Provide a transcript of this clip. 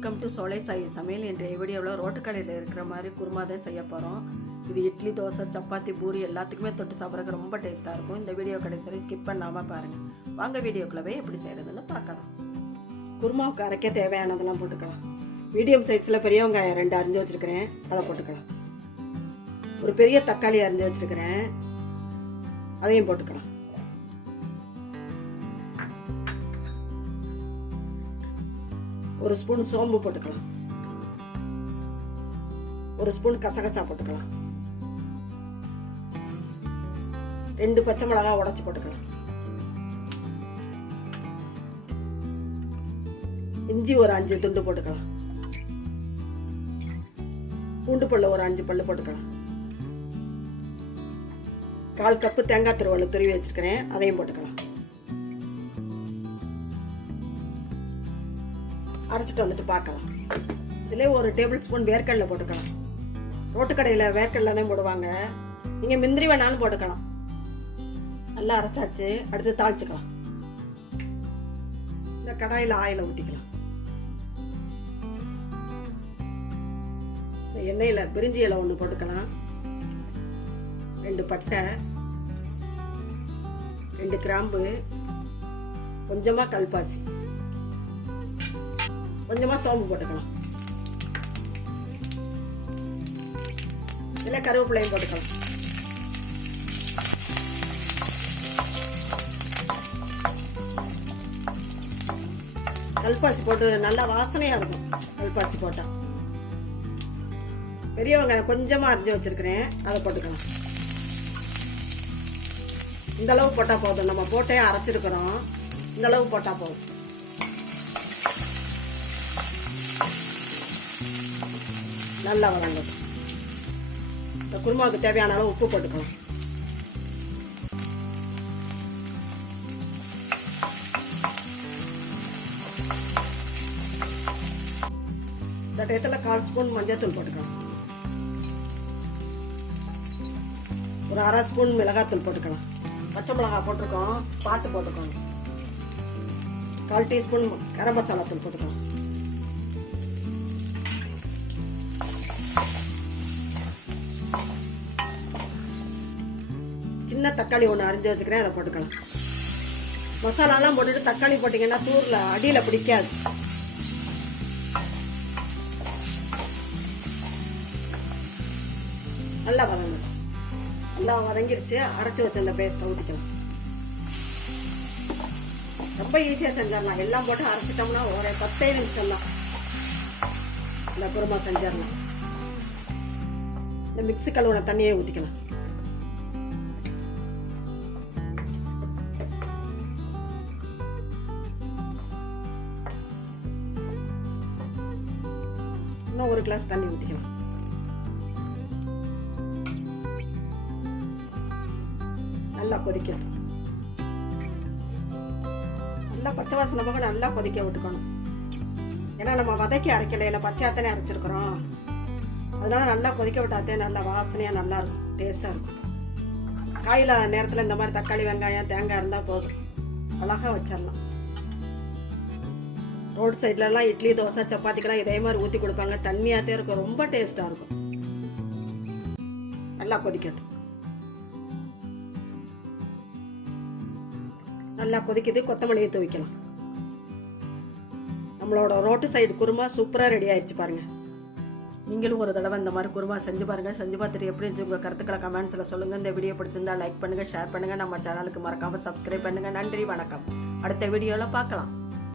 Welcome to சோலை சாய் சமையல். இன்றைய வீடியோவில் ரோட்டுக்கடையில் இருக்கிற மாதிரி குருமா தான் செய்ய போகிறோம். இது இட்லி, தோசை, சப்பாத்தி, பூரி எல்லாத்துக்குமே தொட்டு சாப்பிட்றதுக்கு ரொம்ப டேஸ்ட்டாக இருக்கும். இந்த வீடியோ கடைசி ஸ்கிப் பண்ணாமல் பாருங்கள். வாங்க வீடியோக்குள்ளவே எப்படி செய்கிறதுன்னு பார்க்கலாம். குருமாவுக்கு அரைக்க தேவையானதெல்லாம் போட்டுக்கலாம். மீடியம் சைஸில் பெரிய வெங்காயம் 2 அரிஞ்சு வச்சுருக்கிறேன், அதை போட்டுக்கலாம். ஒரு பெரிய தக்காளி அரிஞ்சு வச்சுருக்கிறேன், அதையும் போட்டுக்கலாம். ஒரு ஸ்பூன் சோம்பு போட்டுக்கலாம். ஒரு ஸ்பூன் கசகசா போட்டுக்கலாம். 2 பச்சை மிளகாய் உடைச்சு போட்டுக்கலாம். இஞ்சி ஒரு 5 துண்டு போட்டுக்கலாம். பூண்டு பல்லு ஒரு 5 பல்லு போட்டுக்கலாம். 1/4 கப்பு தேங்காய் துருவல் துருவி வச்சிருக்கிறேன், அதையும் போட்டுக்கலாம். அரைச்சிட்டு வந்துட்டு பார்க்கலாம். இதில் ஒரு டேபிள் ஸ்பூன் வேர்க்கடலை போட்டுக்கலாம். ரோட்டுக்கடையில் வேர்க்கடலை தான் போடுவாங்க, நீங்கள் முந்திரி வேணாலும் போட்டுக்கலாம். நல்லா அரைச்சாச்சு, அடுத்து தாளிச்சுக்கலாம். இந்த கடாயில் ஆயிலை ஊற்றிக்கலாம். இந்த எண்ணெயில் பிரிஞ்சி இலை 1 போட்டுக்கலாம். 2 பட்டை, 2 கிராம்பு, கொஞ்சமாக கல்பாசி, கொஞ்சமாக சோம்பு போட்டுக்கலாம். இல்லை கருவேப்பிலையும் போட்டுக்கலாம். கல்பாசி போட்டு நல்லா வாசனையாக இருக்கும். கல்பாசி போட்டால் பெரிய வெங்காயம் கொஞ்சமாக அரிஞ்சு வச்சுருக்கிறேன், அதை போட்டுக்கலாம். இந்தளவு போட்டால் போதும், நம்ம போட்டே அரைச்சிருக்கிறோம், இந்தளவு போட்டால் போதும். நல்லா வதங்கும். இந்த குருமாவுக்கு தேவையான அளவு உப்பு போட்டுக்கலாம். இந்த டயத்தில் 1/4 ஸ்பூன் மஞ்சள்தூள் போட்டுக்கலாம். ஒரு 1/2 ஸ்பூன் மிளகாத்தூள் போட்டுக்கலாம். பச்சை மிளகாய் போட்டிருக்கோம், பார்த்து போட்டுக்கோங்க. 1/4 டீஸ்பூன் கரம் மசாலா தூள் போட்டுக்கலாம். சின்ன தக்காளி 1 அரிஞ்சு வச்சுக்கிறேன், அதை போட்டுக்கலாம். மசாலாலாம் போட்டுட்டு தக்காளி போட்டிங்கன்னா தூரில் அடியில் பிடிக்காது. நல்லா வதங்கணும். நல்லா வதங்கிருச்சு, அரைச்சி வச்ச அந்த பேஸ்ட்டை ஊற்றிக்கலாம். ரொம்ப ஈஸியாக செஞ்சிடலாம். எல்லாம் போட்டு அரைச்சிட்டோம்னா ஒரு 10 நிமிஷம் தான் இந்த குருமா செஞ்சிடலாம். இந்த மிக்ஸி கழுவுன தண்ணியே ஊற்றிக்கலாம். இன்னும் 1 கிளாஸ் தண்ணி ஊற்றிக்கலாம். நல்லா கொதிக்கணும். நல்லா பச்சை வாசனை போக நல்லா கொதிக்க விட்டுக்கணும். ஏன்னா நம்ம வதக்கி அரைக்கலையில பச்சையாத்தானே அரைச்சிருக்கிறோம், அதனால நல்லா கொதிக்க விட்டாத்தே நல்லா வாசனையாக நல்லா இருக்கும், டேஸ்டாக இருக்கும். காயில் நேரத்தில் இந்த மாதிரி தக்காளி, வெங்காயம், தேங்காய் இருந்தால் போதும், அழகாக வச்சிடலாம். ரோடு சைட்லலாம் இட்லி, தோசை, சப்பாத்திக்கெல்லாம் இதே மாதிரி ஊற்றி கொடுப்பாங்க. தண்ணியாகத்தே இருக்கும், ரொம்ப டேஸ்ட்டாக இருக்கும். நல்லா கொதிக்கட்டும். நல்லா கொதிக்குது, கொத்தமல்லியை துவைக்கலாம். நம்மளோட ரோட்டு சைடு குருமா சூப்பராக ரெடி ஆயிடுச்சு பாருங்கள். நீங்களும் ஒரு தடவை இந்த மாதிரி குருமா செஞ்சு பாருங்கள். செஞ்சு பார்த்துட்டு எப்படி இருந்துச்சு உங்கள் கருத்துக்களை கமெண்ட்ஸில் சொல்லுங்கள். இந்த வீடியோ பிடிச்சிருந்தா லைக் பண்ணுங்கள், ஷேர் பண்ணுங்கள். நம்ம சேனலுக்கு மறக்காமல் சப்ஸ்கிரைப் பண்ணுங்கள். நன்றி, வணக்கம். அடுத்த வீடியோவில் பார்க்கலாம்.